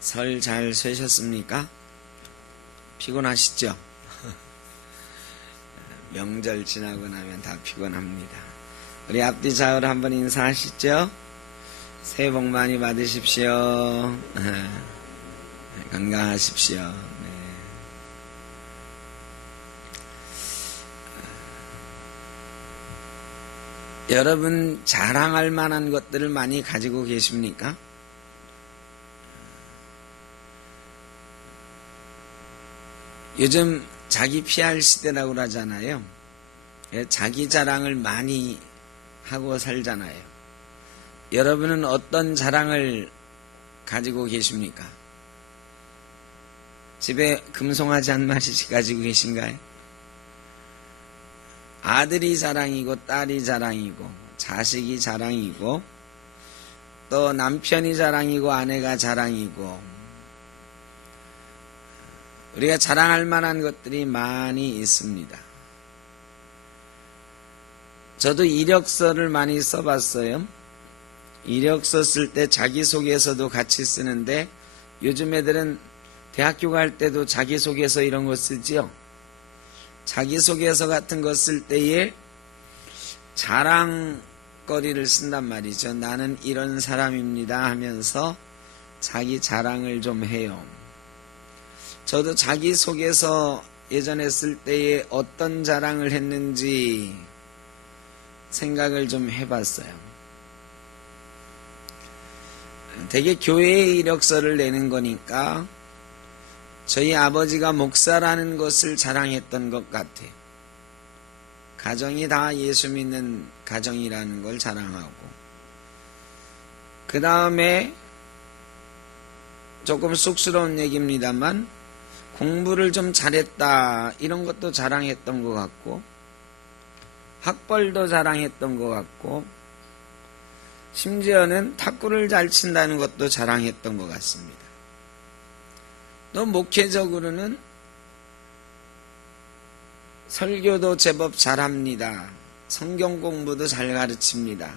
설 잘 쉬셨습니까? 피곤하시죠? 명절 지나고 나면 다 피곤합니다. 우리 앞뒤 좌우로 한번 인사하시죠? 새해 복 많이 받으십시오. 건강하십시오. 네. 여러분 자랑할 만한 것들을 많이 가지고 계십니까? 요즘 자기 PR 시대라고 하잖아요. 자기 자랑을 많이 하고 살잖아요. 여러분은 어떤 자랑을 가지고 계십니까? 집에 금송아지 한 마리씩 가지고 계신가요? 아들이 자랑이고 딸이 자랑이고 자식이 자랑이고 또 남편이 자랑이고 아내가 자랑이고 우리가 자랑할 만한 것들이 많이 있습니다. 저도 이력서를 많이 써봤어요. 이력서 쓸 때 자기소개서도 같이 쓰는데 요즘 애들은 대학교 갈 때도 자기소개서 이런 거 쓰지요. 자기소개서 같은 거 쓸 때에 자랑거리를 쓴단 말이죠. 나는 이런 사람입니다 하면서 자기 자랑을 좀 해요. 저도 자기소개서 예전에 쓸 때에 어떤 자랑을 했는지 생각을 좀 해봤어요. 되게 교회의 이력서를 내는 거니까 저희 아버지가 목사라는 것을 자랑했던 것 같아요. 가정이 다 예수 믿는 가정이라는 걸 자랑하고 그 다음에 조금 쑥스러운 얘기입니다만 공부를 좀 잘했다 이런 것도 자랑했던 것 같고 학벌도 자랑했던 것 같고 심지어는 탁구를 잘 친다는 것도 자랑했던 것 같습니다. 또 목회적으로는 설교도 제법 잘합니다. 성경 공부도 잘 가르칩니다.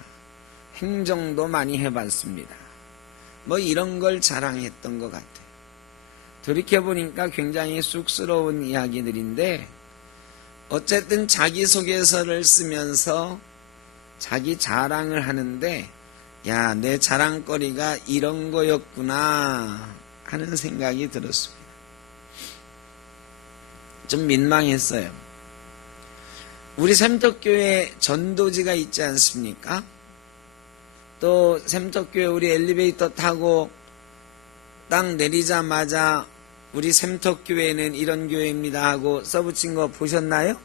행정도 많이 해봤습니다. 뭐 이런 걸 자랑했던 것 같아요. 돌이켜보니까 굉장히 쑥스러운 이야기들인데 어쨌든 자기소개서를 쓰면서 자기 자랑을 하는데 야, 내 자랑거리가 이런 거였구나 하는 생각이 들었습니다. 좀 민망했어요. 우리 샘터교회 전도지가 있지 않습니까? 또 샘터교회 우리 엘리베이터 타고 딱 내리자마자 우리 샘터교회는 이런 교회입니다 하고 써붙인 거 보셨나요?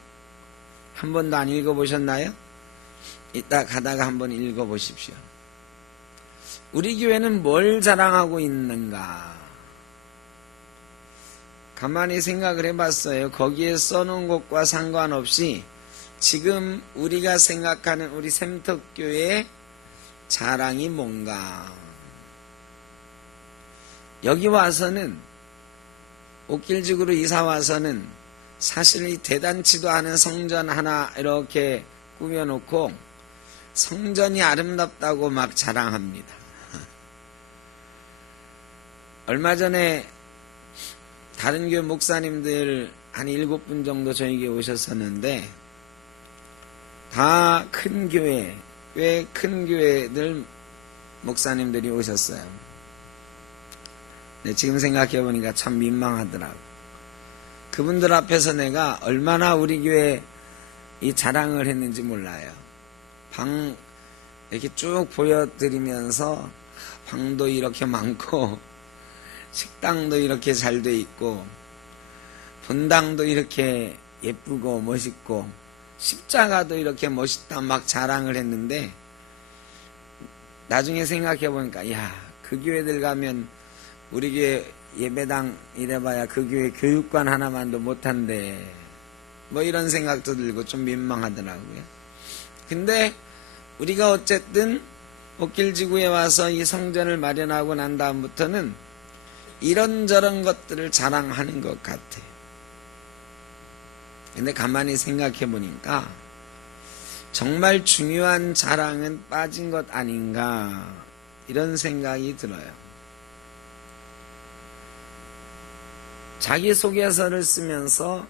한 번도 안 읽어보셨나요? 이따 가다가 한번 읽어보십시오. 우리 교회는 뭘 자랑하고 있는가? 가만히 생각을 해봤어요. 거기에 써놓은 것과 상관없이 지금 우리가 생각하는 우리 샘터교회의 자랑이 뭔가? 여기 와서는 옥길지구로 이사 와서는 사실 이 대단치도 않은 성전 하나 이렇게 꾸며놓고 성전이 아름답다고 막 자랑합니다. 얼마 전에 다른 교회 목사님들 한 7분 정도 저에게 오셨었는데 다 큰 교회, 꽤 큰 교회들 목사님들이 오셨어요. 네, 지금 생각해보니까 참 민망하더라고. 그분들 앞에서 내가 얼마나 우리 교회 이 자랑을 했는지 몰라요. 방 이렇게 쭉 보여드리면서 방도 이렇게 많고 식당도 이렇게 잘 돼 있고 분당도 이렇게 예쁘고 멋있고 십자가도 이렇게 멋있다 막 자랑을 했는데 나중에 생각해보니까 야, 그 교회들 가면 우리 교회 예배당 이래봐야 그 교회 교육관 하나만도 못한데 뭐 이런 생각도 들고 좀 민망하더라고요. 근데 우리가 어쨌든 옥길지구에 와서 이 성전을 마련하고 난 다음부터는 이런저런 것들을 자랑하는 것 같아요. 근데 가만히 생각해 보니까 정말 중요한 자랑은 빠진 것 아닌가 이런 생각이 들어요. 자기소개서를 쓰면서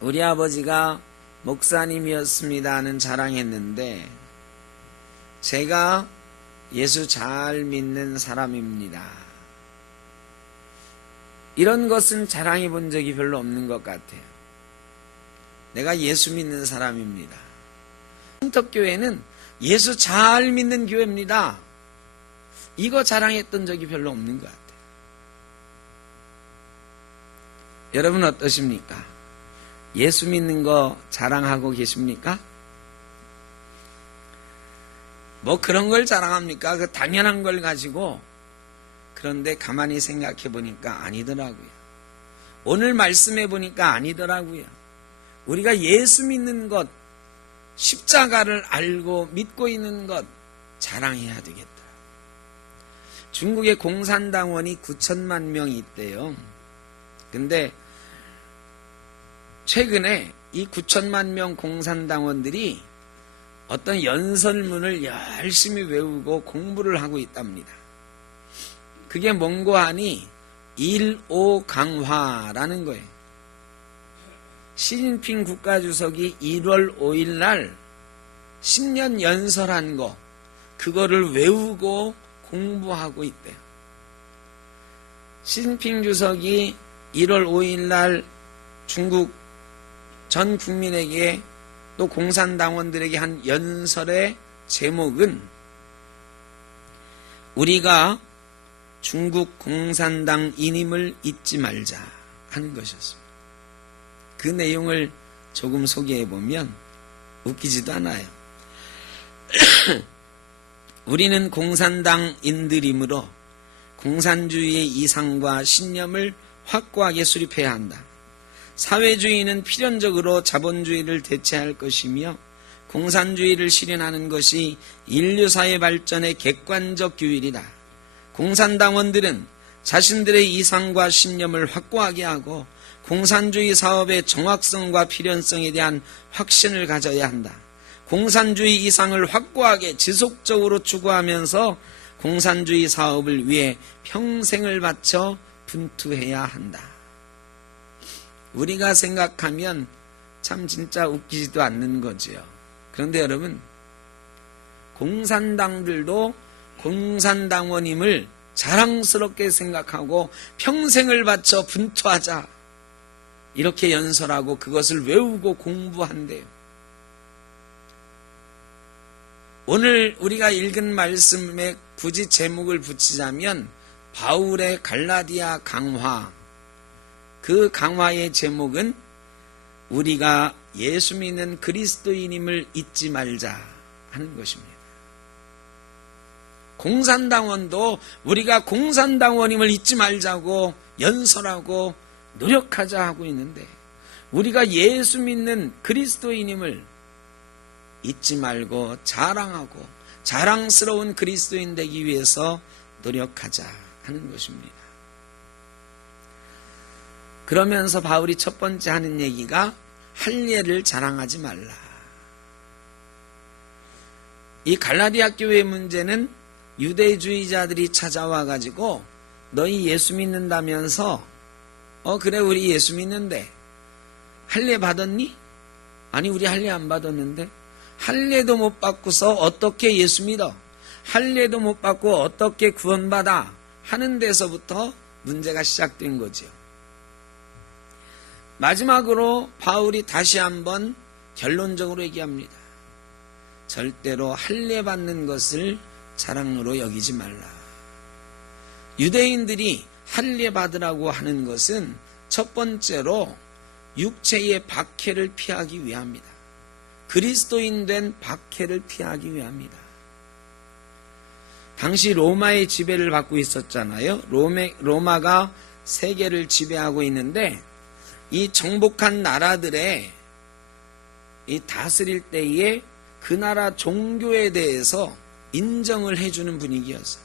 우리 아버지가 목사님이었습니다는 자랑했는데 제가 예수 잘 믿는 사람입니다. 이런 것은 자랑해 본 적이 별로 없는 것 같아요. 내가 예수 믿는 사람입니다. 성덕교회는 예수 잘 믿는 교회입니다. 이거 자랑했던 적이 별로 없는 것 같아요. 여러분 어떠십니까? 예수 믿는 거 자랑하고 계십니까? 뭐 그런 걸 자랑합니까? 그 당연한 걸 가지고. 그런데 가만히 생각해 보니까 아니더라고요. 오늘 말씀해 보니까 아니더라고요. 우리가 예수 믿는 것, 십자가를 알고 믿고 있는 것 자랑해야 되겠다. 중국의 공산당원이 9천만 명이 있대요. 근데 최근에 이 9천만 명 공산당원들이 어떤 연설문을 열심히 외우고 공부를 하고 있답니다. 그게 뭔고 하니 1.5 강화라는 거예요. 시진핑 국가주석이 1월 5일 날 10년 연설한 거, 그거를 외우고 공부하고 있대요. 시진핑 주석이 1월 5일 날 중국 전 국민에게 또 공산당원들에게 한 연설의 제목은 우리가 중국 공산당 인임을 잊지 말자 하는 것이었습니다. 그 내용을 조금 소개해 보면 웃기지도 않아요. 우리는 공산당인들이므로 공산주의의 이상과 신념을 확고하게 수립해야 한다. 사회주의는 필연적으로 자본주의를 대체할 것이며 공산주의를 실현하는 것이 인류사회 발전의 객관적 규율이다. 공산당원들은 자신들의 이상과 신념을 확고하게 하고 공산주의 사업의 정확성과 필연성에 대한 확신을 가져야 한다. 공산주의 이상을 확고하게 지속적으로 추구하면서 공산주의 사업을 위해 평생을 바쳐 분투해야 한다. 우리가 생각하면 참 진짜 웃기지도 않는 거지요. 그런데 여러분, 공산당들도 공산당원임을 자랑스럽게 생각하고 평생을 바쳐 분투하자 이렇게 연설하고 그것을 외우고 공부한대요. 오늘 우리가 읽은 말씀에 굳이 제목을 붙이자면 바울의 갈라디아 강화, 그 강화의 제목은 우리가 예수 믿는 그리스도인임을 잊지 말자 하는 것입니다. 공산당원도 우리가 공산당원임을 잊지 말자고 연설하고 노력하자 하고 있는데 우리가 예수 믿는 그리스도인임을 잊지 말고 자랑하고 자랑스러운 그리스도인 되기 위해서 노력하자 하는 것입니다. 그러면서 바울이 첫 번째 하는 얘기가 할례를 자랑하지 말라. 이 갈라디아 교회의 문제는 유대주의자들이 찾아와 가지고 너희 예수 믿는다면서 그래 우리 예수 믿는데 할례 받았니? 아니 우리 할례 안 받았는데 할례도 못 받고서 어떻게 예수 믿어? 할례도 못 받고 어떻게 구원받아? 하는 데서부터 문제가 시작된 거죠. 마지막으로 바울이 다시 한번 결론적으로 얘기합니다. 절대로 할례 받는 것을 자랑으로 여기지 말라. 유대인들이 할례 받으라고 하는 것은 첫 번째로 육체의 박해를 피하기 위함이다. 그리스도인 된 박해를 피하기 위함이다. 당시 로마의 지배를 받고 있었잖아요. 로마가 세계를 지배하고 있는데 이 정복한 나라들의 이 다스릴 때에 그 나라 종교에 대해서 인정을 해주는 분위기였어요.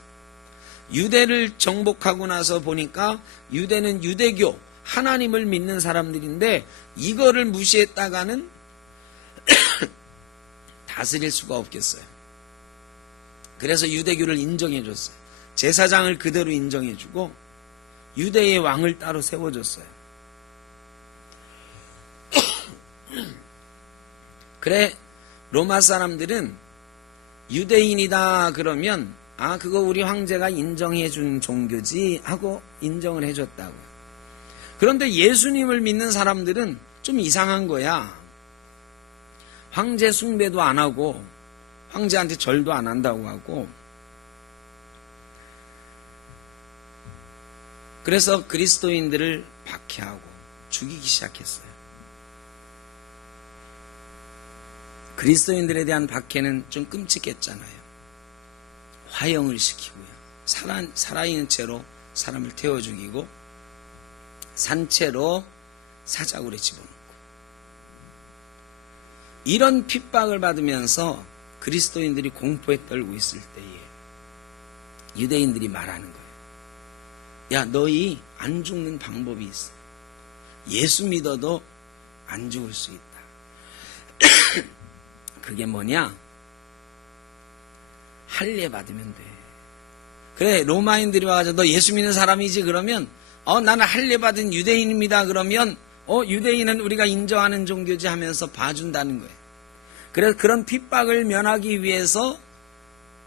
유대를 정복하고 나서 보니까 유대는 유대교, 하나님을 믿는 사람들인데 이거를 무시했다가는 다스릴 수가 없겠어요. 그래서 유대교를 인정해줬어요. 제사장을 그대로 인정해주고 유대의 왕을 따로 세워줬어요. 그래, 로마 사람들은 유대인이다 그러면 그거 우리 황제가 인정해준 종교지 하고 인정을 해줬다고요. 그런데 예수님을 믿는 사람들은 좀 이상한 거야. 황제 숭배도 안 하고 황제한테 절도 안 한다고 하고, 그래서 그리스도인들을 박해하고 죽이기 시작했어요. 그리스도인들에 대한 박해는 좀 끔찍했잖아요. 화형을 시키고요. 살아있는 채로 사람을 태워 죽이고 산채로 사자굴에 집어넣고, 이런 핍박을 받으면서 그리스도인들이 공포에 떨고 있을 때에 유대인들이 말하는 거예요. 야, 너희 안 죽는 방법이 있어. 예수 믿어도 안 죽을 수 있다. 그게 뭐냐? 할례 받으면 돼. 그래, 로마인들이 와가지고 너 예수 믿는 사람이지? 그러면 나는 할례 받은 유대인입니다. 그러면 유대인은 우리가 인정하는 종교지 하면서 봐준다는 거예요. 그래서 그런 핍박을 면하기 위해서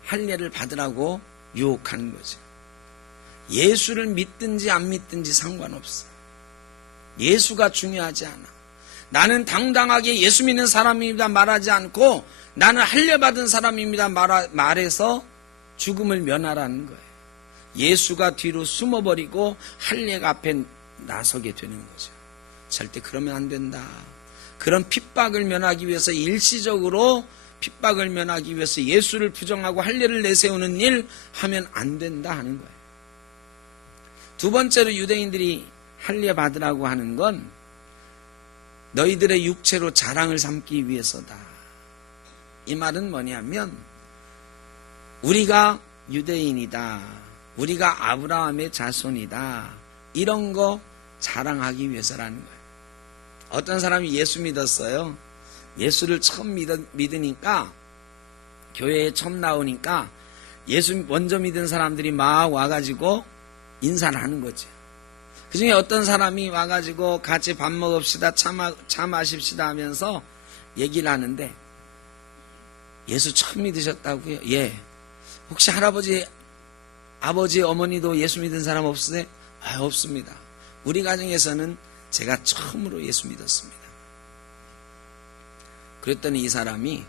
할례를 받으라고 유혹하는 거죠. 예수를 믿든지 안 믿든지 상관없어. 예수가 중요하지 않아. 나는 당당하게 예수 믿는 사람입니다 말하지 않고 나는 할례 받은 사람입니다 말해서 죽음을 면하라는 거예요. 예수가 뒤로 숨어버리고 할례가 앞에 나서게 되는 거죠. 절대 그러면 안 된다. 그런 핍박을 면하기 위해서, 일시적으로 핍박을 면하기 위해서 예수를 부정하고 할례를 내세우는 일 하면 안 된다 하는 거예요. 두 번째로 유대인들이 할례 받으라고 하는 건 너희들의 육체로 자랑을 삼기 위해서다. 이 말은 뭐냐면 우리가 유대인이다, 우리가 아브라함의 자손이다, 이런 거 자랑하기 위해서라는 거예요. 어떤 사람이 예수 믿었어요. 예수를 처음 믿으니까, 교회에 처음 나오니까 예수 먼저 믿은 사람들이 막 와가지고 인사를 하는 거죠. 그 중에 어떤 사람이 와가지고 같이 밥 먹읍시다, 차 마십시다 하면서 얘기를 하는데, 예수 처음 믿으셨다고요? 예. 혹시 할아버지, 아버지, 어머니도 예수 믿은 사람 없으세요? 없습니다. 우리 가정에서는 제가 처음으로 예수 믿었습니다. 그랬더니 이 사람이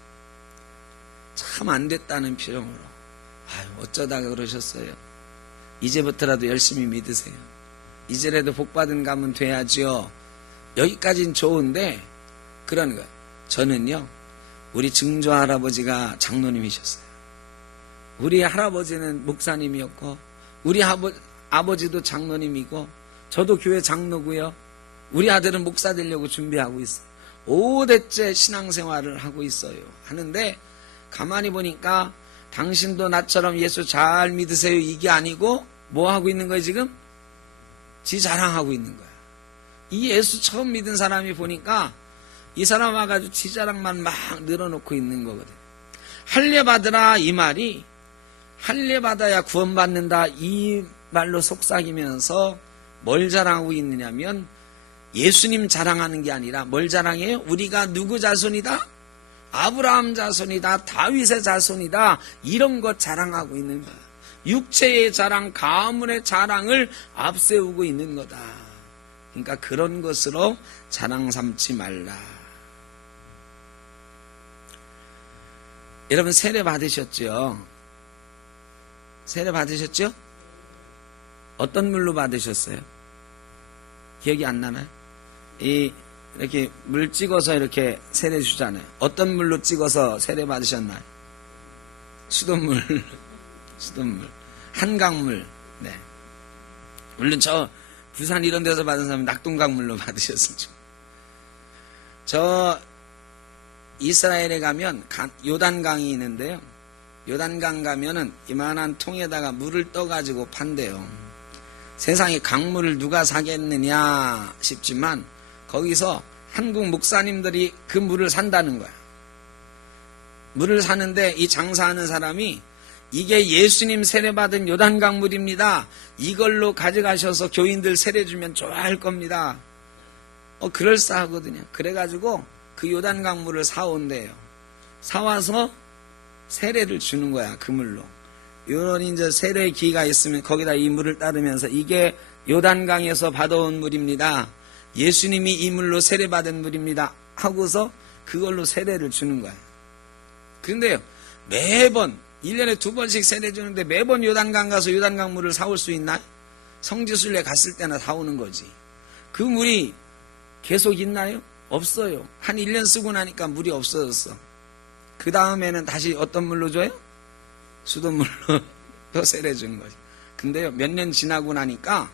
참 안 됐다는 표정으로, 어쩌다가 그러셨어요? 이제부터라도 열심히 믿으세요. 이제라도 복받은 가면 돼야죠. 여기까지는 좋은데, 그러는 거예요. 저는요, 우리 증조 할아버지가 장로님이셨어요. 우리 할아버지는 목사님이었고, 우리 아버지도 장로님이고, 저도 교회 장로고요. 우리 아들은 목사 되려고 준비하고 있어요. 5대째 신앙생활을 하고 있어요. 하는데 가만히 보니까 당신도 나처럼 예수 잘 믿으세요, 이게 아니고 뭐 하고 있는 거예요 지금? 지 자랑하고 있는 거야. 이 예수 처음 믿은 사람이 보니까 이 사람 와가지고 지 자랑만 막 늘어놓고 있는 거거든. 할례 받으라 이 말이, 할례 받아야 구원받는다 이 말로 속삭이면서 뭘 자랑하고 있느냐면 예수님 자랑하는 게 아니라 뭘 자랑해요? 우리가 누구 자손이다? 아브라함 자손이다, 다윗의 자손이다, 이런 것 자랑하고 있는 거야. 육체의 자랑, 가문의 자랑을 앞세우고 있는 거다. 그러니까 그런 것으로 자랑 삼지 말라. 여러분 세례 받으셨죠? 세례 받으셨죠? 어떤 물로 받으셨어요? 기억이 안 나나요? 이렇게 물 찍어서 이렇게 세례 주잖아요. 어떤 물로 찍어서 세례 받으셨나요? 수돗물, 수돗물, 한강물. 네. 물론 저 부산 이런 데서 받은 사람은 낙동강물로 받으셨을지. 저 이스라엘에 가면 요단강이 있는데요. 요단강 가면은 이만한 통에다가 물을 떠가지고 판대요. 세상에 강물을 누가 사겠느냐 싶지만 거기서 한국 목사님들이 그 물을 산다는 거야. 물을 사는데 이 장사하는 사람이 이게 예수님 세례받은 요단강물입니다. 이걸로 가져가셔서 교인들 세례 주면 좋아할 겁니다. 그럴싸하거든요. 그래가지고 그 요단강물을 사온대요. 사와서 세례를 주는 거야, 그 물로. 이런 이제 세례 기가 있으면 거기다 이 물을 따르면서 이게 요단강에서 받아온 물입니다. 예수님이 이 물로 세례받은 물입니다. 하고서 그걸로 세례를 주는 거예요. 그런데요, 매번 1년에 2번씩 세례 주는데 매번 요단강 가서 요단강 물을 사올 수 있나요? 성지순례 갔을 때나 사오는 거지. 그 물이 계속 있나요? 없어요. 한 1년 쓰고 나니까 물이 없어졌어. 그 다음에는 다시 어떤 물로 줘요? 수돗물로 또 세례 주는 거죠. 근데요, 몇 년 지나고 나니까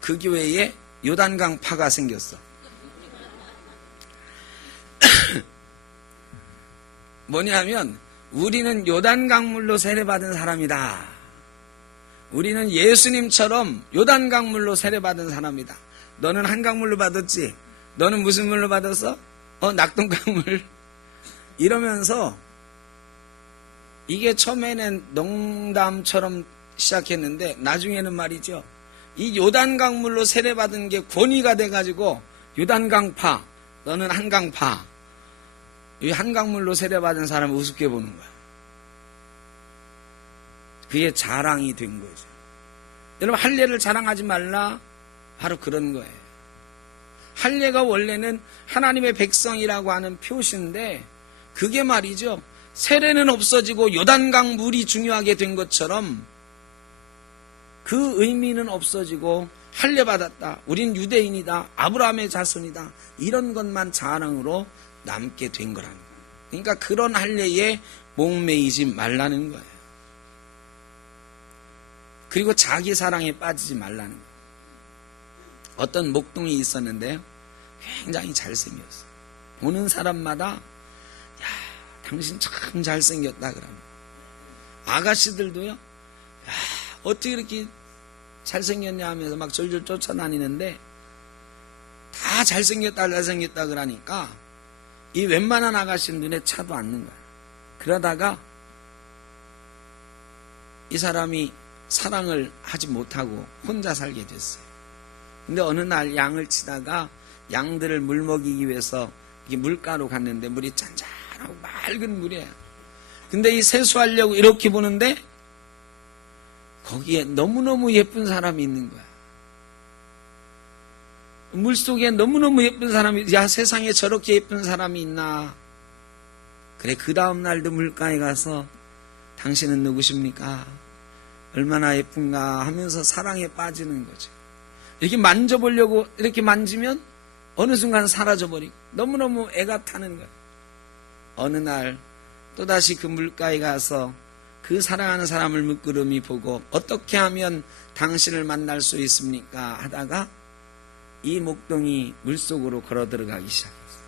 그 교회에 요단강 파가 생겼어. 뭐냐면 우리는 요단강물로 세례받은 사람이다. 우리는 예수님처럼 요단강물로 세례받은 사람이다. 너는 한강물로 받았지? 너는 무슨 물로 받았어? 낙동강물. 이러면서 이게 처음에는 농담처럼 시작했는데 나중에는 말이죠. 이 요단강물로 세례받은 게 권위가 돼가지고 요단강파, 너는 한강파. 이 한강물로 세례받은 사람을 우습게 보는 거야. 그게 자랑이 된 거죠. 여러분, 할례를 자랑하지 말라. 바로 그런 거예요. 할례가 원래는 하나님의 백성이라고 하는 표시인데 그게 말이죠. 세례는 없어지고 요단강 물이 중요하게 된 것처럼 그 의미는 없어지고 할례 받았다. 우린 유대인이다. 아브라함의 자손이다. 이런 것만 자랑으로 남게 된 거라는 거예요. 그러니까 그런 할례에 목매이지 말라는 거예요. 그리고 자기 사랑에 빠지지 말라는 거예요. 어떤 목동이 있었는데요. 굉장히 잘생겼어. 보는 사람마다 야, 당신 참 잘생겼다 그러면. 아가씨들도요. 야, 어떻게 이렇게 잘생겼냐 하면서 막 졸졸 쫓아다니는데 다 잘생겼다 그러니까 이 웬만한 아가씨 눈에 차도 않는 거야. 그러다가 이 사람이 사랑을 하지 못하고 혼자 살게 됐어요. 근데 어느 날 양을 치다가 양들을 물 먹이기 위해서 물가로 갔는데 물이 짠짠하고 맑은 물이에요. 근데 이 세수하려고 이렇게 보는데 거기에 너무너무 예쁜 사람이 있는 거야. 물속에 너무너무 예쁜 사람이, 야, 세상에 저렇게 예쁜 사람이 있나. 그래, 그 다음 날도 물가에 가서 당신은 누구십니까? 얼마나 예쁜가 하면서 사랑에 빠지는 거죠. 이렇게 만져보려고 이렇게 만지면 어느 순간 사라져버리고 너무너무 애가 타는 거예요. 어느 날 또다시 그 물가에 가서 그 사랑하는 사람을 물끄러미 보고 어떻게 하면 당신을 만날 수 있습니까? 하다가 이 목동이 물속으로 걸어 들어가기 시작했어요.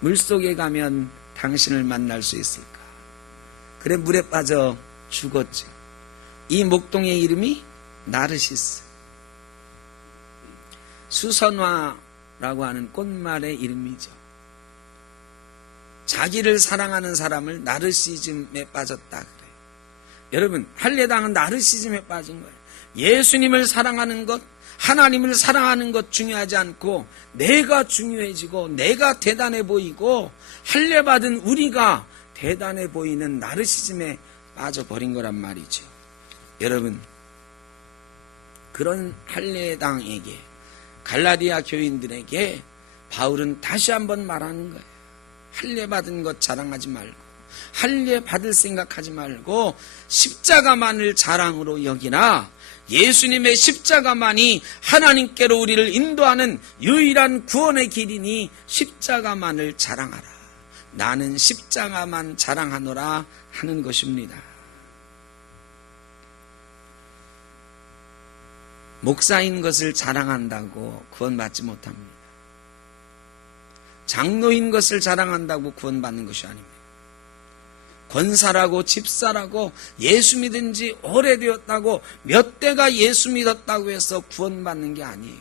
물속에 가면 당신을 만날 수 있을까? 그래, 물에 빠져 죽었죠. 이 목동의 이름이 나르시스. 수선화라고 하는 꽃말의 이름이죠. 자기를 사랑하는 사람을 나르시즘에 빠졌다 그래요. 여러분, 할례당은 나르시즘에 빠진 거예요. 예수님을 사랑하는 것, 하나님을 사랑하는 것 중요하지 않고 내가 중요해지고 내가 대단해 보이고 할례받은 우리가 대단해 보이는 나르시즘에 빠져버린 거란 말이죠. 여러분, 그런 할례당에게, 갈라디아 교인들에게 바울은 다시 한번 말하는 거예요. 할례받은 것 자랑하지 말고, 할례 받을 생각하지 말고 십자가만을 자랑으로 여기나. 예수님의 십자가만이 하나님께로 우리를 인도하는 유일한 구원의 길이니 십자가만을 자랑하라. 나는 십자가만 자랑하노라 하는 것입니다. 목사인 것을 자랑한다고 구원받지 못합니다. 장로인 것을 자랑한다고 구원받는 것이 아닙니다. 권사라고 집사라고 예수 믿은 지 오래되었다고 몇 대가 예수 믿었다고 해서 구원받는 게 아니에요.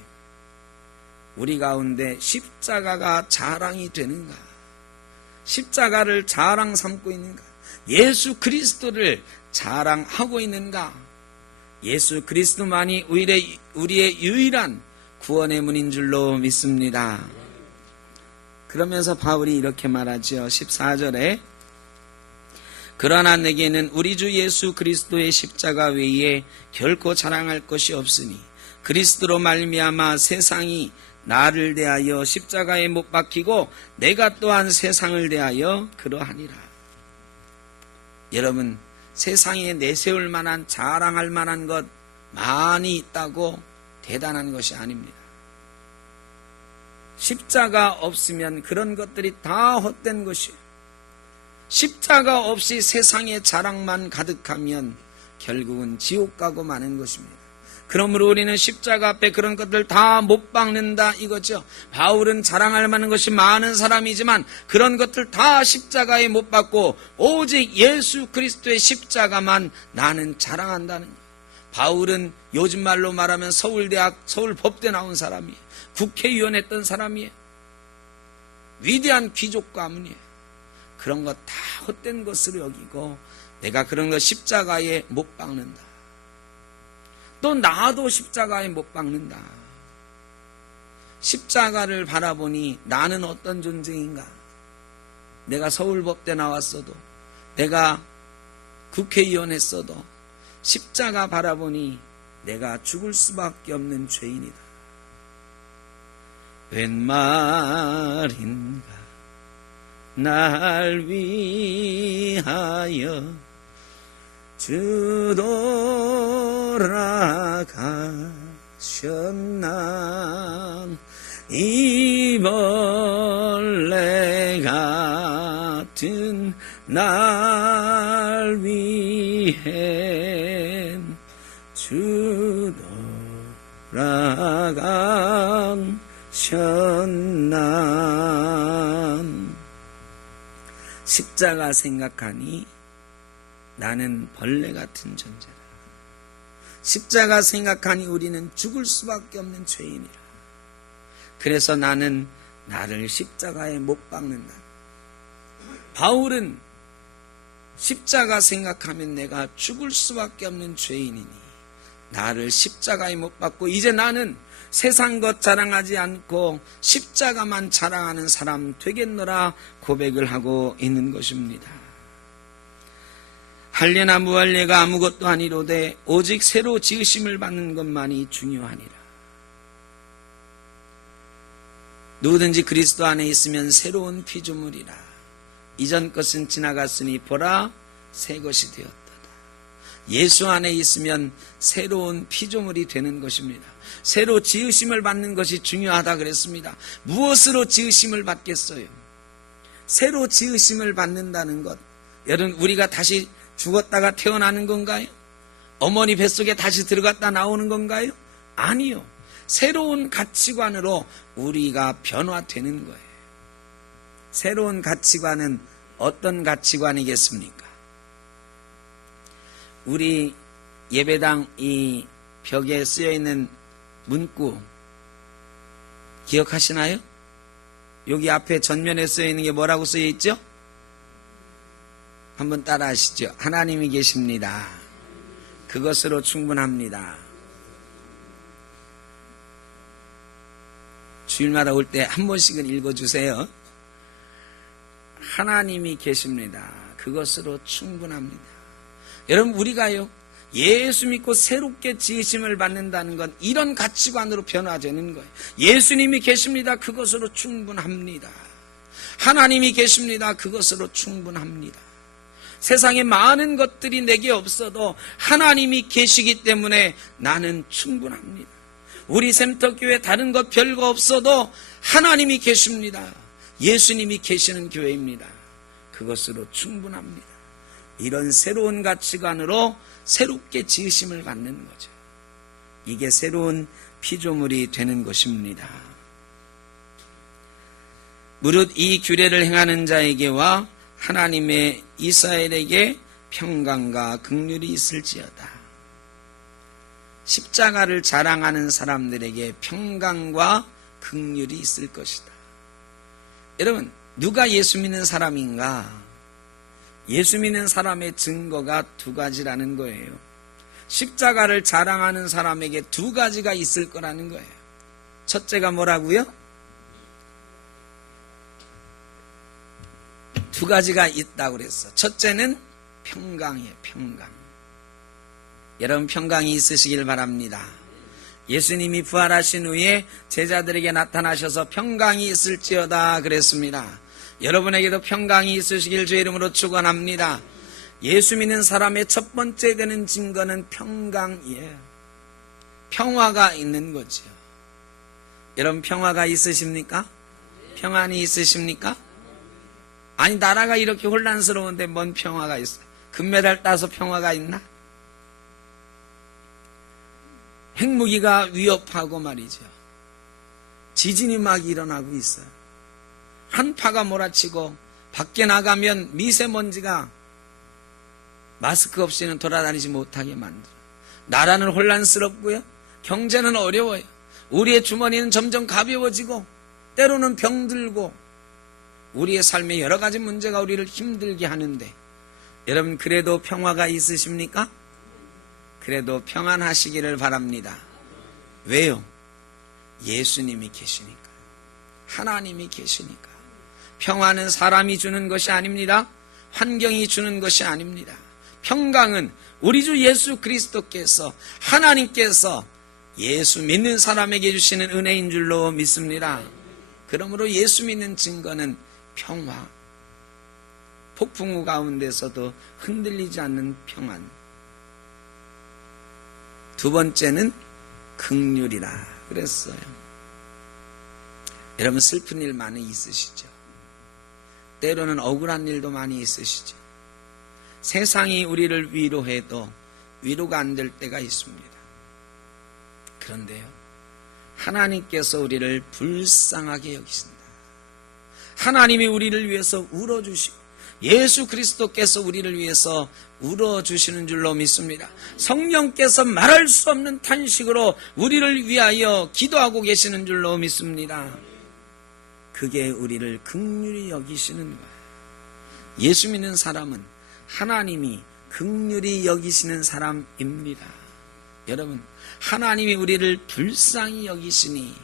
우리 가운데 십자가가 자랑이 되는가? 십자가를 자랑 삼고 있는가? 예수 그리스도를 자랑하고 있는가? 예수 그리스도만이 우리의 유일한 구원의 문인 줄로 믿습니다. 그러면서 바울이 이렇게 말하죠. 14절에 그러나 내게는 우리 주 예수 그리스도의 십자가 외에 결코 자랑할 것이 없으니 그리스도로 말미암아 세상이 나를 대하여 십자가에 못 박히고 내가 또한 세상을 대하여 그러하니라. 여러분, 세상에 내세울 만한 자랑할 만한 것 많이 있다고 대단한 것이 아닙니다. 십자가 없으면 그런 것들이 다 헛된 것이에요. 십자가 없이 세상의 자랑만 가득하면 결국은 지옥 가고 마는 것입니다. 그러므로 우리는 십자가 앞에 그런 것들 다 못 박는다 이거죠. 바울은 자랑할 만한 것이 많은 사람이지만 그런 것들 다 십자가에 못 박고 오직 예수 그리스도의 십자가만 나는 자랑한다는 거예요. 바울은 요즘 말로 말하면 서울대학 서울법대 나온 사람이에요. 국회의원 했던 사람이에요. 위대한 귀족 가문이에요. 그런 것 다 헛된 것으로 여기고 내가 그런 거 십자가에 못 박는다. 또 나도 십자가에 못 박는다. 십자가를 바라보니 나는 어떤 존재인가? 내가 서울법대 나왔어도 내가 국회의원 했어도 십자가 바라보니 내가 죽을 수밖에 없는 죄인이다. 웬 말인가 날 위하여 주 돌아가셨나 이 벌레 같은 날 위hen 주 돌아가셨나. 십자가 생각하니 나는 벌레 같은 존재라. 십자가 생각하니 우리는 죽을 수밖에 없는 죄인이라. 그래서 나는 나를 십자가에 못 박는다. 바울은 십자가 생각하면 내가 죽을 수밖에 없는 죄인이니 나를 십자가에 못 박고 이제 나는 세상 것 자랑하지 않고 십자가만 자랑하는 사람 되겠노라 고백을 하고 있는 것입니다. 할례나 무할례가 아무것도 아니로되 오직 새로 지으심을 받는 것만이 중요하니라. 누구든지 그리스도 안에 있으면 새로운 피조물이라. 이전 것은 지나갔으니 보라 새 것이 되었도다. 예수 안에 있으면 새로운 피조물이 되는 것입니다. 새로 지으심을 받는 것이 중요하다 그랬습니다. 무엇으로 지으심을 받겠어요? 새로 지으심을 받는다는 것, 여러분 우리가 다시 죽었다가 태어나는 건가요? 어머니 뱃속에 다시 들어갔다 나오는 건가요? 아니요. 새로운 가치관으로 우리가 변화되는 거예요. 새로운 가치관은 어떤 가치관이겠습니까? 우리 예배당 이 벽에 쓰여있는 문구 기억하시나요? 여기 앞에 전면에 쓰여있는 게 뭐라고 쓰여있죠? 한번 따라 하시죠. 하나님이 계십니다. 그것으로 충분합니다. 주일마다 올 때 한 번씩은 읽어주세요. 하나님이 계십니다. 그것으로 충분합니다. 여러분 우리가요 예수 믿고 새롭게 지으심을 받는다는 건 이런 가치관으로 변화되는 거예요. 예수님이 계십니다. 그것으로 충분합니다. 하나님이 계십니다. 그것으로 충분합니다. 세상에 많은 것들이 내게 없어도 하나님이 계시기 때문에 나는 충분합니다. 우리 샘터교회 다른 것 별거 없어도 하나님이 계십니다. 예수님이 계시는 교회입니다. 그것으로 충분합니다. 이런 새로운 가치관으로 새롭게 지으심을 받는 거죠. 이게 새로운 피조물이 되는 것입니다. 무릇 이 규례를 행하는 자에게와 하나님의 이스라엘에게 평강과 긍휼이 있을지어다. 십자가를 자랑하는 사람들에게 평강과 긍휼이 있을 것이다. 여러분 누가 예수 믿는 사람인가? 예수 믿는 사람의 증거가 두 가지라는 거예요. 십자가를 자랑하는 사람에게 두 가지가 있을 거라는 거예요. 첫째가 뭐라고요? 두 가지가 있다고 그랬어. 첫째는 평강이에요. 평강. 여러분 평강이 있으시길 바랍니다. 예수님이 부활하신 후에 제자들에게 나타나셔서 평강이 있을지어다 그랬습니다. 여러분에게도 평강이 있으시길 주의 이름으로 축원합니다. 예수 믿는 사람의 첫 번째 되는 증거는 평강이에요. 평화가 있는 거죠. 여러분 평화가 있으십니까? 평안이 있으십니까? 아니 나라가 이렇게 혼란스러운데 뭔 평화가 있어요? 금메달 따서 평화가 있나? 핵무기가 위협하고 말이죠. 지진이 막 일어나고 있어요. 한파가 몰아치고 밖에 나가면 미세먼지가 마스크 없이는 돌아다니지 못하게 만들어요. 나라는 혼란스럽고요. 경제는 어려워요. 우리의 주머니는 점점 가벼워지고 때로는 병들고 우리의 삶에 여러 가지 문제가 우리를 힘들게 하는데 여러분 그래도 평화가 있으십니까? 그래도 평안하시기를 바랍니다. 왜요? 예수님이 계시니까. 하나님이 계시니까. 평화는 사람이 주는 것이 아닙니다. 환경이 주는 것이 아닙니다. 평강은 우리 주 예수 그리스도께서 하나님께서 예수 믿는 사람에게 주시는 은혜인 줄로 믿습니다. 그러므로 예수 믿는 증거는 평화. 폭풍우 가운데서도 흔들리지 않는 평안. 두 번째는 긍휼이라 그랬어요. 여러분 슬픈 일 많이 있으시죠? 때로는 억울한 일도 많이 있으시죠? 세상이 우리를 위로해도 위로가 안 될 때가 있습니다. 그런데요, 하나님께서 우리를 불쌍하게 여기신다. 하나님이 우리를 위해서 울어주시고 예수 그리스도께서 우리를 위해서 울어주시는 줄로 믿습니다. 성령께서 말할 수 없는 탄식으로 우리를 위하여 기도하고 계시는 줄로 믿습니다. 그게 우리를 긍휼히 여기시는 거예요. 예수 믿는 사람은 하나님이 긍휼히 여기시는 사람입니다. 여러분, 하나님이 우리를 불쌍히 여기시니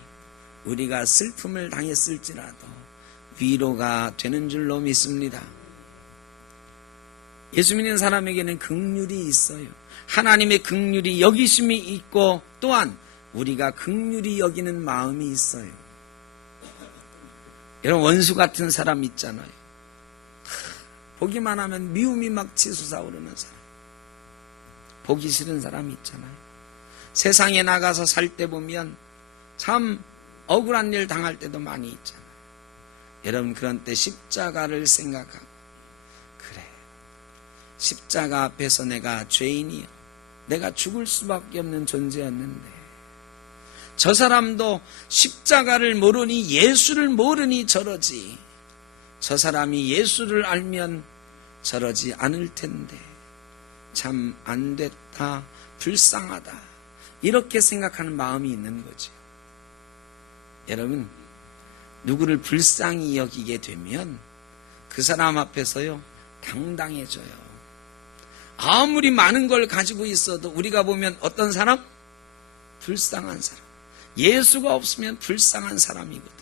우리가 슬픔을 당했을지라도 위로가 되는 줄로 믿습니다. 예수 믿는 사람에게는 긍휼이 있어요. 하나님의 긍휼이 여기심이 있고 또한 우리가 긍휼히 여기는 마음이 있어요. 여러분 원수 같은 사람 있잖아요. 보기만 하면 미움이 막 치솟아오르는 사람. 보기 싫은 사람 있잖아요. 세상에 나가서 살 때 보면 참 억울한 일 당할 때도 많이 있잖아요. 여러분 그런 때 십자가를 생각하고 그래 십자가 앞에서 내가 죄인이요 내가 죽을 수밖에 없는 존재였는데 저 사람도 십자가를 모르니 예수를 모르니 저러지. 저 사람이 예수를 알면 저러지 않을 텐데 참 안 됐다 불쌍하다 이렇게 생각하는 마음이 있는 거죠. 여러분 누구를 불쌍히 여기게 되면 그 사람 앞에서요 당당해져요. 아무리 많은 걸 가지고 있어도 우리가 보면 어떤 사람? 불쌍한 사람. 예수가 없으면 불쌍한 사람이거든.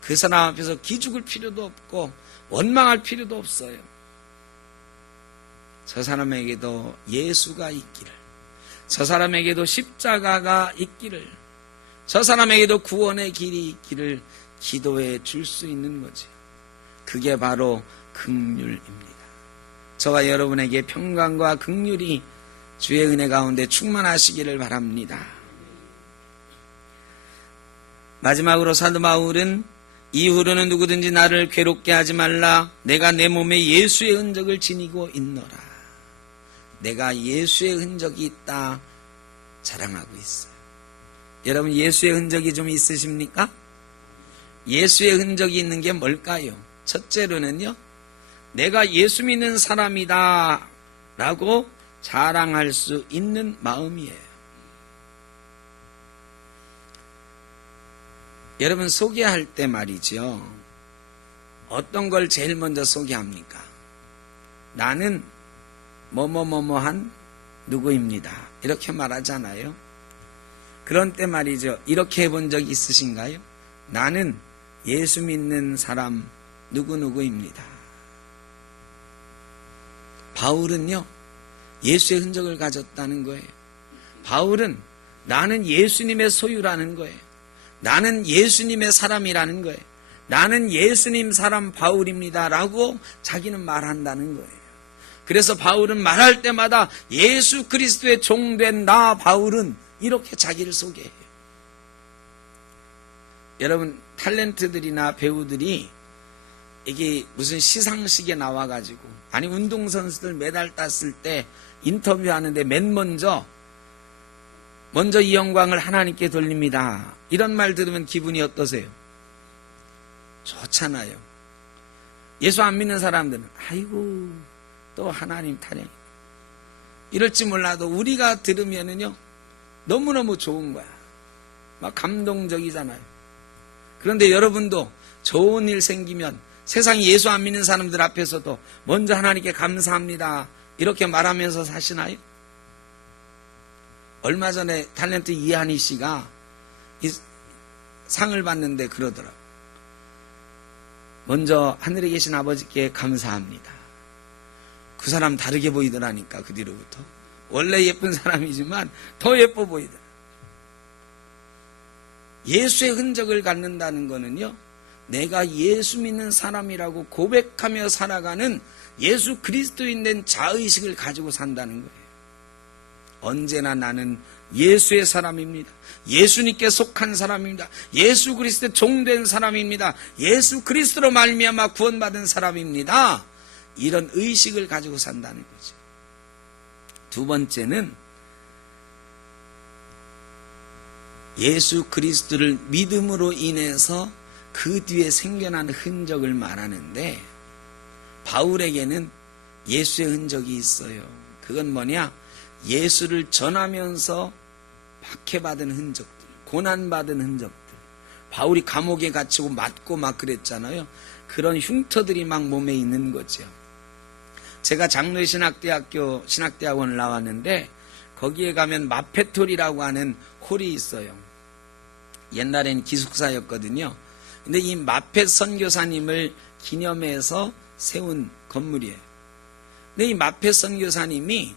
그 사람 앞에서 기죽을 필요도 없고 원망할 필요도 없어요. 저 사람에게도 예수가 있기를, 저 사람에게도 십자가가 있기를, 저 사람에게도 구원의 길이 있기를 기도해 줄 수 있는 거죠. 그게 바로 긍휼입니다. 저와 여러분에게 평강과 긍휼이 주의 은혜 가운데 충만하시기를 바랍니다. 마지막으로 사도 바울은 이후로는 누구든지 나를 괴롭게 하지 말라. 내가 내 몸에 예수의 흔적을 지니고 있노라. 내가 예수의 흔적이 있다 자랑하고 있어요. 여러분 예수의 흔적이 좀 있으십니까? 예수의 흔적이 있는 게 뭘까요? 첫째로는요, 내가 예수 믿는 사람이다 라고 자랑할 수 있는 마음이에요. 여러분 소개할 때 말이죠, 어떤 걸 제일 먼저 소개합니까? 나는 뭐뭐뭐뭐한 누구입니다. 이렇게 말하잖아요. 그런 때 말이죠. 이렇게 해본 적 있으신가요? 나는 예수 믿는 사람 누구누구입니다. 바울은요, 예수의 흔적을 가졌다는 거예요. 바울은 나는 예수님의 소유라는 거예요. 나는 예수님의 사람이라는 거예요. 나는 예수님 사람 바울입니다 라고 자기는 말한다는 거예요. 그래서 바울은 말할 때마다 예수 그리스도의 종된 나 바울은 이렇게 자기를 소개해요. 여러분, 탤런트들이나 배우들이 이게 무슨 시상식에 나와가지고, 아니 운동선수들 메달 땄을 때 인터뷰하는데 맨 먼저 이 영광을 하나님께 돌립니다, 이런 말 들으면 기분이 어떠세요? 좋잖아요. 예수 안 믿는 사람들은 아이고 또 하나님 타령, 이럴지 몰라도 우리가 들으면은요 너무너무 좋은 거야. 막 감동적이잖아요. 그런데 여러분도 좋은 일 생기면 세상에 예수 안 믿는 사람들 앞에서도 먼저 하나님께 감사합니다 이렇게 말하면서 사시나요? 얼마 전에 탤런트 이한희 씨가 이 상을 받는데 그러더라고요. 먼저 하늘에 계신 아버지께 감사합니다. 그 사람 다르게 보이더라니까. 그 뒤로부터 원래 예쁜 사람이지만 더 예뻐 보이더라. 예수의 흔적을 갖는다는 거는요, 내가 예수 믿는 사람이라고 고백하며 살아가는 예수 그리스도인 된 자의식을 가지고 산다는 거예요. 언제나 나는 예수의 사람입니다. 예수님께 속한 사람입니다. 예수 그리스도의 종된 사람입니다. 예수 그리스도로 말미암아 구원받은 사람입니다. 이런 의식을 가지고 산다는 거죠. 두 번째는 예수 그리스도를 믿음으로 인해서 그 뒤에 생겨난 흔적을 말하는데, 바울에게는 예수의 흔적이 있어요. 그건 뭐냐? 예수를 전하면서 박해받은 흔적들, 고난받은 흔적들. 바울이 감옥에 갇히고 맞고 막 그랬잖아요. 그런 흉터들이 막 몸에 있는 거죠. 제가 장로의 신학대학원을 나왔는데 거기에 가면 마페톨이라고 하는 홀이 있어요. 옛날엔 기숙사였거든요. 근데 이 마펫 선교사님을 기념해서 세운 건물이에요. 근데 이 마펫 선교사님이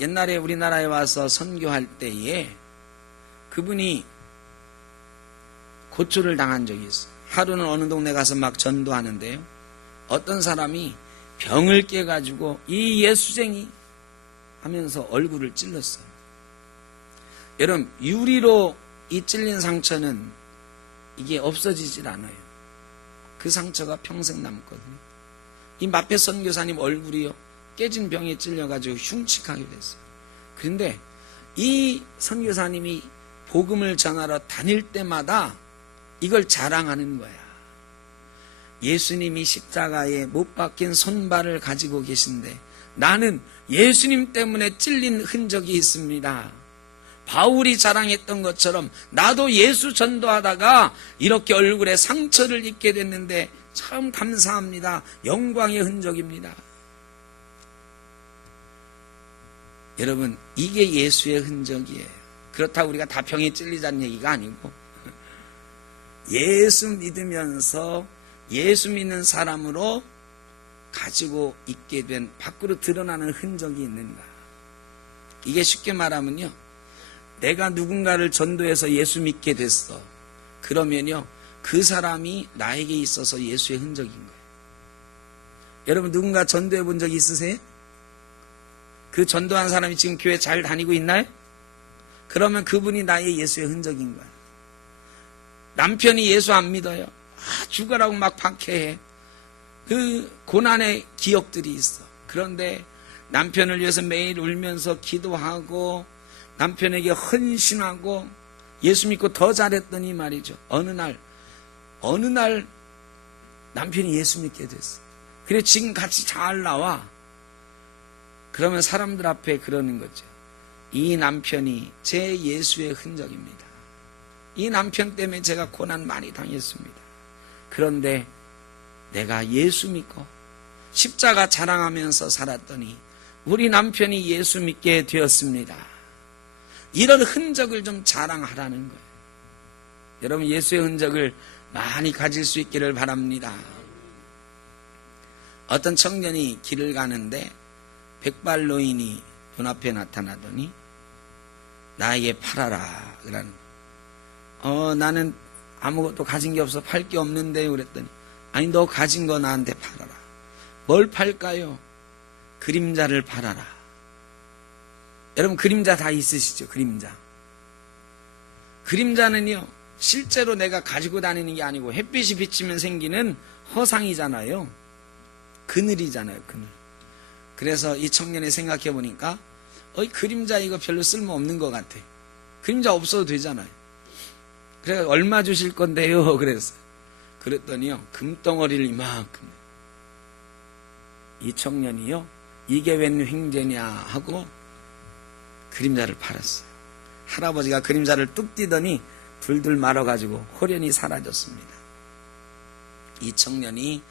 옛날에 우리나라에 와서 선교할 때에 그분이 고초를 당한 적이 있어요. 하루는 어느 동네 가서 막 전도하는데요, 어떤 사람이 병을 깨가지고 이 예수쟁이 하면서 얼굴을 찔렀어요. 여러분, 유리로 이 찔린 상처는 이게 없어지질 않아요. 그 상처가 평생 남거든요. 이 마펫 선교사님 얼굴이요, 깨진 병에 찔려가지고 흉측하게 됐어요. 그런데 이 선교사님이 복음을 전하러 다닐 때마다 이걸 자랑하는 거야. 예수님이 십자가에 못 박힌 손발을 가지고 계신데 나는 예수님 때문에 찔린 흔적이 있습니다. 바울이 자랑했던 것처럼 나도 예수 전도하다가 이렇게 얼굴에 상처를 입게 됐는데 참 감사합니다. 영광의 흔적입니다. 여러분, 이게 예수의 흔적이에요. 그렇다고 우리가 다 병에 찔리자는 얘기가 아니고, 예수 믿으면서 예수 믿는 사람으로 가지고 있게 된 밖으로 드러나는 흔적이 있는가. 이게 쉽게 말하면요, 내가 누군가를 전도해서 예수 믿게 됐어. 그러면요, 그 사람이 나에게 있어서 예수의 흔적인 거예요. 여러분, 누군가 전도해 본 적이 있으세요? 그 전도한 사람이 지금 교회 잘 다니고 있나요? 그러면 그분이 나의 예수의 흔적인 거야. 남편이 예수 안 믿어요. 죽어라고 막 박해해. 그 고난의 기억들이 있어. 그런데 남편을 위해서 매일 울면서 기도하고 남편에게 헌신하고 예수 믿고 더 잘했더니 말이죠, 어느 날 남편이 예수 믿게 됐어. 그래 지금 같이 잘 나와. 그러면 사람들 앞에 그러는 거죠. 이 남편이 제 예수의 흔적입니다. 이 남편 때문에 제가 고난 많이 당했습니다. 그런데 내가 예수 믿고 십자가 자랑하면서 살았더니 우리 남편이 예수 믿게 되었습니다. 이런 흔적을 좀 자랑하라는 거예요. 여러분, 예수의 흔적을 많이 가질 수 있기를 바랍니다. 어떤 청년이 길을 가는데 백발노인이 눈앞에 나타나더니 나에게 팔아라 그러는 거예요. 나는 아무것도 가진 게 없어, 팔 게 없는데 그랬더니 아니, 너 가진 거 나한테 팔아라. 뭘 팔까요? 그림자를 팔아라. 여러분, 그림자 다 있으시죠? 그림자는요, 실제로 내가 가지고 다니는 게 아니고 햇빛이 비치면 생기는 허상이잖아요. 그늘이잖아요, 그늘. 그래서 이 청년이 생각해 보니까 그림자 이거 별로 쓸모없는 것 같아. 그림자 없어도 되잖아요. 그래, 얼마 주실 건데요? 그랬더니요, 금덩어리를 이만큼. 이 청년이요, 이게 웬 횡재냐 하고 그림자를 팔았어요. 할아버지가 그림자를 뚝 띄더니 둘둘 말아가지고 호련히 사라졌습니다. 이 청년이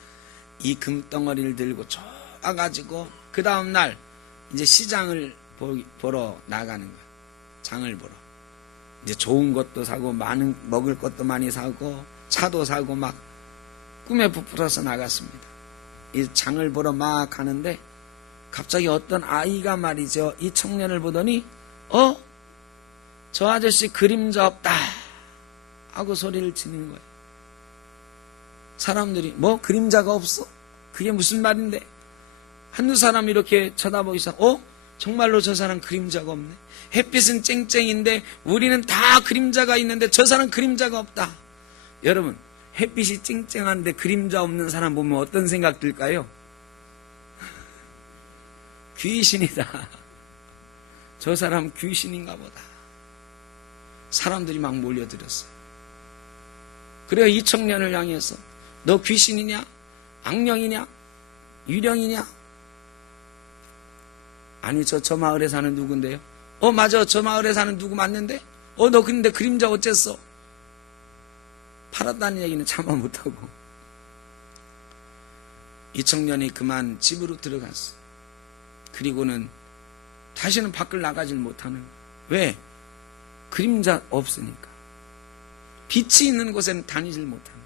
이 금덩어리를 들고 쫓아가지고 그 다음날 이제 시장을 보러 나가는 거예요. 장을 보러. 이제 좋은 것도 사고 많은 먹을 것도 많이 사고 차도 사고 막 꿈에 부풀어서 나갔습니다. 이 장을 보러 막 가는데 갑자기 어떤 아이가 말이죠, 이 청년을 보더니 저 아저씨 그림자 없다 하고 소리를 지르는 거예요. 사람들이 뭐 그림자가 없어? 그게 무슨 말인데? 한두 사람이 이렇게 쳐다보기 시작. 정말로 저 사람 그림자가 없네. 햇빛은 쨍쨍인데 우리는 다 그림자가 있는데 저 사람 그림자가 없다. 여러분, 햇빛이 쨍쨍한데 그림자 없는 사람 보면 어떤 생각 들까요? 귀신이다. 저 사람 귀신인가 보다. 사람들이 막 몰려들었어요. 그래야 이 청년을 향해서 너 귀신이냐? 악령이냐? 유령이냐? 아니, 저 마을에 사는 누군데요? 맞아, 저 마을에 사는 누구 맞는데? 너 근데 그림자 어쨌어? 팔았다는 얘기는 참아 못하고 이 청년이 그만 집으로 들어갔어. 그리고는 다시는 밖을 나가질 못하는 거예요. 왜? 그림자 없으니까. 빛이 있는 곳에는 다니질 못하는 거예요.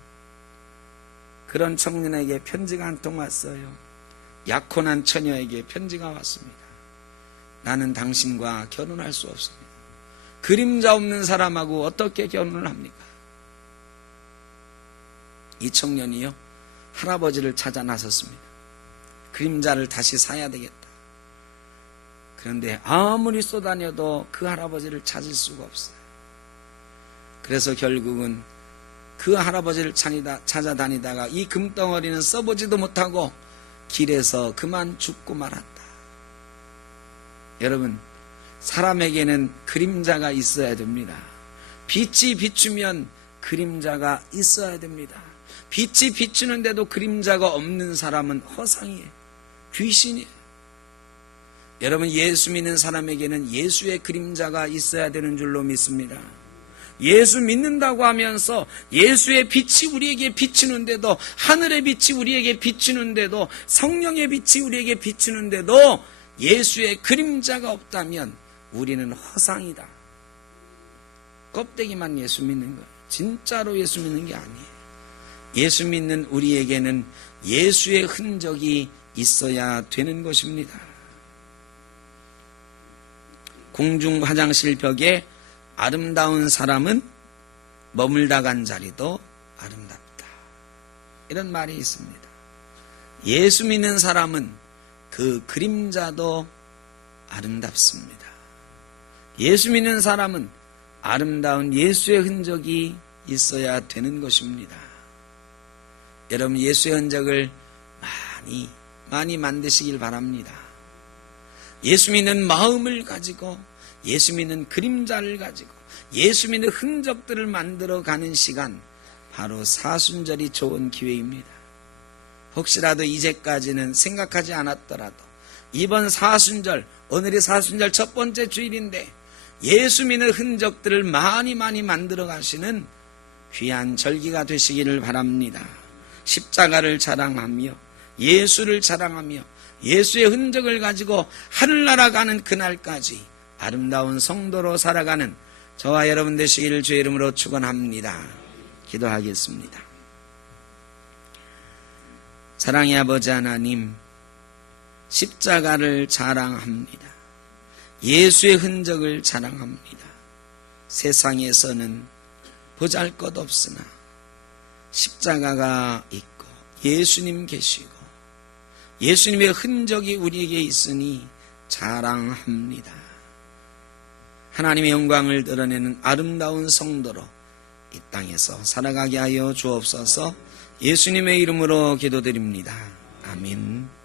그런 청년에게 편지가 한 통 왔어요. 약혼한 처녀에게 편지가 왔습니다. 나는 당신과 결혼할 수 없습니다. 그림자 없는 사람하고 어떻게 결혼을 합니까? 이 청년이요, 할아버지를 찾아 나섰습니다. 그림자를 다시 사야 되겠다. 그런데 아무리 쏘다녀도 그 할아버지를 찾을 수가 없어요. 그래서 결국은 그 할아버지를 찾아다니다가 이 금덩어리는 써보지도 못하고 길에서 그만 죽고 말았다. 여러분, 사람에게는 그림자가 있어야 됩니다. 빛이 비추면 그림자가 있어야 됩니다. 빛이 비추는데도 그림자가 없는 사람은 허상이에요. 귀신이에요. 여러분, 예수 믿는 사람에게는 예수의 그림자가 있어야 되는 줄로 믿습니다. 예수 믿는다고 하면서 예수의 빛이 우리에게 비추는데도, 하늘의 빛이 우리에게 비추는데도, 성령의 빛이 우리에게 비추는데도 예수의 그림자가 없다면 우리는 허상이다. 껍데기만 예수 믿는 거예요. 진짜로 예수 믿는 게 아니에요. 예수 믿는 우리에게는 예수의 흔적이 있어야 되는 것입니다. 공중 화장실 벽에 아름다운 사람은 머물다 간 자리도 아름답다. 이런 말이 있습니다. 예수 믿는 사람은 그 그림자도 아름답습니다. 예수 믿는 사람은 아름다운 예수의 흔적이 있어야 되는 것입니다. 여러분, 예수의 흔적을 많이 만드시길 바랍니다. 예수 믿는 마음을 가지고, 예수 믿는 그림자를 가지고, 예수 믿는 흔적들을 만들어가는 시간, 바로 사순절이 좋은 기회입니다. 혹시라도 이제까지는 생각하지 않았더라도 이번 사순절, 오늘이 사순절 첫 번째 주일인데 예수 믿는 흔적들을 많이 만들어 가시는 귀한 절기가 되시기를 바랍니다. 십자가를 자랑하며 예수를 자랑하며 예수의 흔적을 가지고 하늘나라 가는 그날까지 아름다운 성도로 살아가는 저와 여러분 되시기를 주의 이름으로 축원합니다. 기도하겠습니다. 사랑의 아버지 하나님, 십자가를 자랑합니다. 예수의 흔적을 자랑합니다. 세상에서는 보잘것없으나 십자가가 있고 예수님 계시고 예수님의 흔적이 우리에게 있으니 자랑합니다. 하나님의 영광을 드러내는 아름다운 성도로 이 땅에서 살아가게 하여 주옵소서. 예수님의 이름으로 기도드립니다. 아멘.